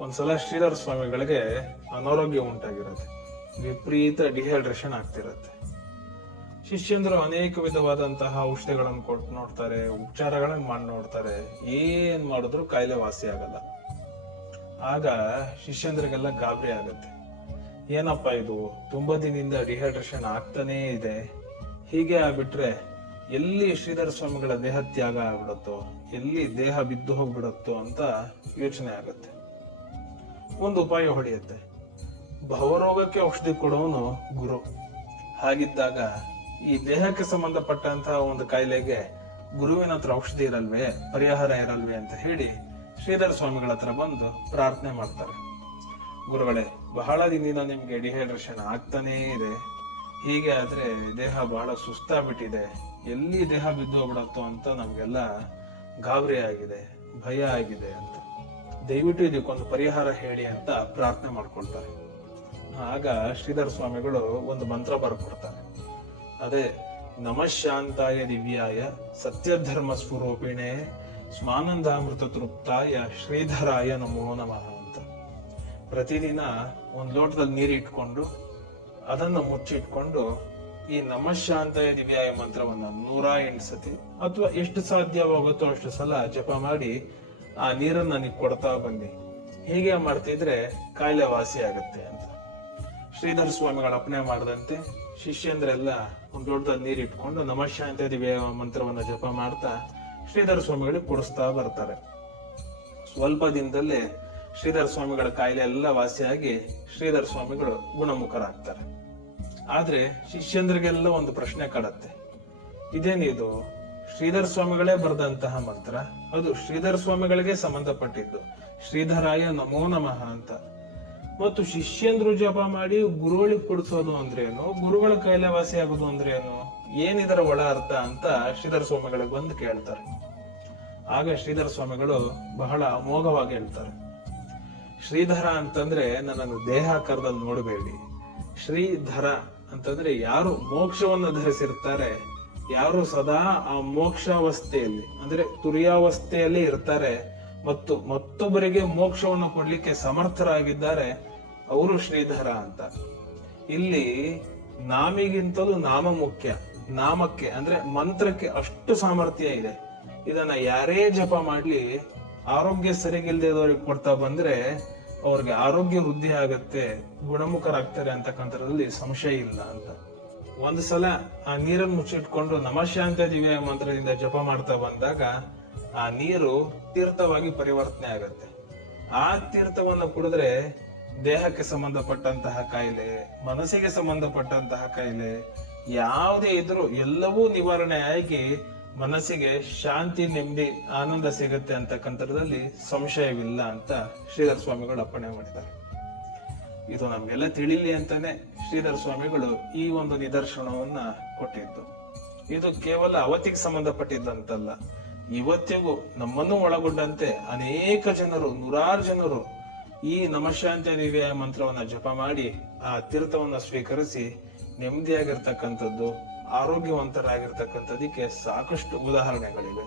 ಒಂದ್ಸಲ ಶ್ರೀಧರ ಸ್ವಾಮಿಗಳಿಗೆ ಅನಾರೋಗ್ಯ ಉಂಟಾಗಿರುತ್ತೆ. ವಿಪರೀತ ಡಿಹೈಡ್ರೇಷನ್ ಆಗ್ತಿರುತ್ತೆ. ಶಿಷ್ಯಂದರು ಅನೇಕ ವಿಧವಾದಂತಹ ಔಷಧಿಗಳನ್ನು ಕೊಟ್ಟು ನೋಡ್ತಾರೆ, ಉಪಚಾರಗಳನ್ನು ಮಾಡಿ ನೋಡ್ತಾರೆ. ಏನ್ ಮಾಡಿದ್ರು ಕಾಯಿಲೆ ವಾಸಿ ಆಗಲ್ಲ. ಆಗ ಶಿಷ್ಯಂದ್ರಿಗೆಲ್ಲ ಗಾಬರಿ ಆಗತ್ತೆ. ಏನಪ್ಪ ಇದು? ತುಂಬಾ ದಿನದಿಂದ ಡಿಹೈಡ್ರೇಷನ್ ಆಗ್ತಾನೇ ಇದೆ. ಹೀಗೆ ಆಗ್ಬಿಟ್ರೆ ಎಲ್ಲಿ ಶ್ರೀಧರ ಸ್ವಾಮಿಗಳ ದೇಹ ತ್ಯಾಗ ಆಗ್ಬಿಡುತ್ತೋ, ಎಲ್ಲಿ ದೇಹ ಬಿದ್ದು ಹೋಗ್ಬಿಡುತ್ತೋ ಅಂತ ಯೋಚನೆ ಆಗತ್ತೆ. ಒಂದು ಉಪಾಯ ಹೊಡೆಯುತ್ತೆ ಭವರೋಗಕ್ಕೆ ಔಷಧಿ ಕೊಡೋನು ಗುರು. ಹಾಗಿದ್ದಾಗ ಈ ದೇಹಕ್ಕೆ ಸಂಬಂಧಪಟ್ಟಂತಹ ಒಂದು ಕಾಯಿಲೆಗೆ ಗುರುವಿನ ಹತ್ರ ಔಷಧಿ ಇರಲ್ವೇ, ಪರಿಹಾರ ಇರಲ್ವೇ ಅಂತ ಹೇಳಿ ಶ್ರೀಧರ ಸ್ವಾಮಿಗಳ ಹತ್ರ ಬಂದು ಪ್ರಾರ್ಥನೆ ಮಾಡ್ತಾರೆ. ಗುರುಗಳೇ, ಬಹಳ ದಿನದಿಂದ ನಿಮ್ಗೆ ಡಿಹೈಡ್ರೇಷನ್ ಆಗ್ತಾನೇ ಇದೆ. ಹೀಗೆ ಆದ್ರೆ ದೇಹ ಬಹಳ ಸುಸ್ತಾಗ್ಬಿಟ್ಟಿದೆ. ಎಲ್ಲಿ ದೇಹ ಬಿದ್ದು ಹೋಗ್ಬಿಡತ್ತೋ ಅಂತ ನಮ್ಗೆಲ್ಲ ಗಾಬರಿ ಆಗಿದೆ, ಭಯ ಆಗಿದೆ ಅಂತ. ದಯವಿಟ್ಟು ಇದಕ್ಕೊಂದು ಪರಿಹಾರ ಹೇಳಿ ಅಂತ ಪ್ರಾರ್ಥನೆ ಮಾಡ್ಕೊಳ್ತಾರೆ. ಆಗ ಶ್ರೀಧರ ಸ್ವಾಮಿಗಳು ಒಂದು ಮಂತ್ರ ಬರ್ಕೊಡ್ತಾರೆ. ಅದೇ ನಮಶಾಂತಾಯ ದಿವ್ಯಾಯ ಸತ್ಯಧರ್ಮ ಸ್ವರೂಪಿಣೆ ಸ್ವಾನಂದಾಮೃತ ತೃಪ್ತಾಯ ಶ್ರೀಧರಾಯ ನಮೋ ನಮಃ ಅಂತ. ಪ್ರತಿದಿನ ಒಂದು ಲೋಟದಲ್ಲಿ ನೀರು ಇಟ್ಕೊಂಡು, ಅದನ್ನು ಮುಚ್ಚಿಟ್ಕೊಂಡು ಈ ನಮಃ ಶಾಂತಾಯ ದಿವ್ಯಾಯ ಮಂತ್ರವನ್ನ ನೂರ ಎಂಟು ಸತಿ ಅಥವಾ ಎಷ್ಟು ಸಾಧ್ಯವಾಗುತ್ತೋ ಅಷ್ಟು ಸಲ ಜಪ ಮಾಡಿ ಆ ನೀರನ್ನ ನನಗೆ ಕೊಡ್ತಾ ಬನ್ನಿ. ಹೀಗೆ ಮಾಡ್ತಿದ್ರೆ ಕಾಯಿಲೆ ವಾಸಿ ಆಗುತ್ತೆ ಅಂತ. ಶ್ರೀಧರ ಸ್ವಾಮಿಗಳು ಅಪ್ಪಣೆ ಮಾಡದಂತೆ ಶಿಷ್ಯಂದ್ರೆಲ್ಲ ಒಂದ್ ದೊಡ್ಡದಲ್ಲಿ ನೀರು ಇಟ್ಕೊಂಡು ನಮಃ ದಿವ್ಯ ಮಂತ್ರವನ್ನ ಜಪ ಮಾಡ್ತಾ ಶ್ರೀಧರ ಸ್ವಾಮಿಗಳಿಗೆ ಕೊಡಿಸ್ತಾ ಬರ್ತಾರೆ. ಸ್ವಲ್ಪ ದಿನದಲ್ಲೇ ಶ್ರೀಧರ ಸ್ವಾಮಿಗಳ ಕಾಯಿಲೆ ಎಲ್ಲ ವಾಸಿಯಾಗಿ ಶ್ರೀಧರ ಸ್ವಾಮಿಗಳು ಗುಣಮುಖರಾಗ್ತಾರೆ. ಆದ್ರೆ ಶಿಷ್ಯಂದ್ರಿಗೆಲ್ಲ ಒಂದು ಪ್ರಶ್ನೆ ಕಾಡತ್ತೆ ಇದೇನಿದು? ಶ್ರೀಧರ ಸ್ವಾಮಿಗಳೇ ಬರೆದಂತಹ ಮಂತ್ರ. ಅದು ಶ್ರೀಧರ ಸ್ವಾಮಿಗಳಿಗೆ ಸಂಬಂಧಪಟ್ಟಿದ್ದು. ಶ್ರೀಧರಾಯ ನಮೋ ನಮಃ ಅಂತ. ಮತ್ತು ಶಿಷ್ಯಂದ್ರು ಜಪ ಮಾಡಿ ಗುರುಗಳಿಗೆ ಕೊಡಿಸೋದು ಅಂದ್ರೇನು ಗುರುಗಳ ಕೈಲವಾಸಿ ಆಗೋದು ಅಂದ್ರೇನು ಏನಿದರ ಒಳ ಅರ್ಥ ಅಂತ ಶ್ರೀಧರ ಸ್ವಾಮಿಗಳಿಗೆ ಬಂದು ಕೇಳ್ತಾರೆ. ಆಗ ಶ್ರೀಧರ ಸ್ವಾಮಿಗಳು ಬಹಳ ಅಮೋಘವಾಗಿ ಹೇಳ್ತಾರೆ. ಶ್ರೀಧರ ಅಂತಂದ್ರೆ ನನ್ನನ್ನು ದೇಹಾಕಾರದಲ್ಲಿ ನೋಡಬೇಡಿ. ಶ್ರೀಧರ ಅಂತಂದ್ರೆ ಯಾರು ಮೋಕ್ಷವನ್ನು ಧರಿಸಿರ್ತಾರೆ ಯಾರು ಸದಾ ಆ ಮೋಕ್ಷಾವಸ್ಥೆಯಲ್ಲಿ, ಅಂದ್ರೆ ತುರಿಯಾವಸ್ಥೆಯಲ್ಲಿ ಇರ್ತಾರೆ, ಮತ್ತು ಮತ್ತೊಬ್ಬರಿಗೆ ಮೋಕ್ಷವನ್ನು ಕೊಡ್ಲಿಕ್ಕೆ ಸಮರ್ಥರಾಗಿದ್ದಾರೆ ಅವರು ಶ್ರೀಧರ ಅಂತ. ಇಲ್ಲಿ ನಾಮಿಗಿಂತಲೂ ನಾಮ ಮುಖ್ಯ, ನಾಮಕ್ಕೆ, ಅಂದ್ರೆ ಮಂತ್ರಕ್ಕೆ ಅಷ್ಟು ಸಾಮರ್ಥ್ಯ ಇದೆ. ಇದನ್ನ ಯಾರೇ ಜಪ ಮಾಡ್ಲಿ, ಆರೋಗ್ಯ ಸರಿಗಿಲ್ದೇದವ್ರಿಗೆ ಕೊಡ್ತಾ ಬಂದ್ರೆ ಅವ್ರಿಗೆ ಆರೋಗ್ಯ ವೃದ್ಧಿ ಆಗತ್ತೆ, ಗುಣಮುಖರಾಗ್ತಾರೆ ಅಂತಕ್ಕಂಥದ್ರಲ್ಲಿ ಸಂಶಯ ಇಲ್ಲ ಅಂತ. ಒಂದು ಸಲ ಆ ನೀರನ್ನು ಮುಚ್ಚಿಟ್ಕೊಂಡು ನಮಶಾಂತ ದಿವ್ಯ ಮಂತ್ರದಿಂದ ಜಪ ಮಾಡ್ತಾ ಬಂದಾಗ ಆ ನೀರು ತೀರ್ಥವಾಗಿ ಪರಿವರ್ತನೆ ಆಗುತ್ತೆ. ಆ ತೀರ್ಥವನ್ನು ಕುಡಿದ್ರೆ ದೇಹಕ್ಕೆ ಸಂಬಂಧಪಟ್ಟಂತಹ ಕಾಯಿಲೆ, ಮನಸ್ಸಿಗೆ ಸಂಬಂಧಪಟ್ಟಂತಹ ಕಾಯಿಲೆ, ಯಾವುದೇ ಇದ್ರೂ ಎಲ್ಲವೂ ನಿವಾರಣೆ ಆಗಿ ಮನಸ್ಸಿಗೆ ಶಾಂತಿ, ನೆಮ್ಮದಿ, ಆನಂದ ಸಿಗುತ್ತೆ ಅಂತಕ್ಕಂಥದ್ರಲ್ಲಿ ಸಂಶಯವಿಲ್ಲ ಅಂತ ಶ್ರೀಧರ ಸ್ವಾಮಿಗಳು ಅಪ್ಪಣೆ ಮಾಡಿದ್ದಾರೆ. ಇದು ನಮ್ಗೆಲ್ಲ ತಿಳಿಲಿ ಅಂತಾನೆ ಶ್ರೀಧರ ಸ್ವಾಮಿಗಳು ಈ ಒಂದು ನಿದರ್ಶನವನ್ನ ಕೊಟ್ಟಿದ್ದು. ಇದು ಕೇವಲ ಅವತ್ತಿಗೆ ಸಂಬಂಧಪಟ್ಟಿದ್ದಂತಲ್ಲ, ಇವತ್ತಿಗೂ ನಮ್ಮನ್ನು ಒಳಗೊಂಡಂತೆ ಅನೇಕ ಜನರು, ನೂರಾರು ಜನರು ಈ ನಮಶಾಂತಿ ದಿವ್ಯ ಮಂತ್ರವನ್ನ ಜಪ ಮಾಡಿ ಆ ತೀರ್ಥವನ್ನ ಸ್ವೀಕರಿಸಿ ನೆಮ್ಮದಿಯಾಗಿರ್ತಕ್ಕಂಥದ್ದು, ಆರೋಗ್ಯವಂತರಾಗಿರ್ತಕ್ಕಂಥದಕ್ಕೆ ಸಾಕಷ್ಟು ಉದಾಹರಣೆಗಳಿವೆ.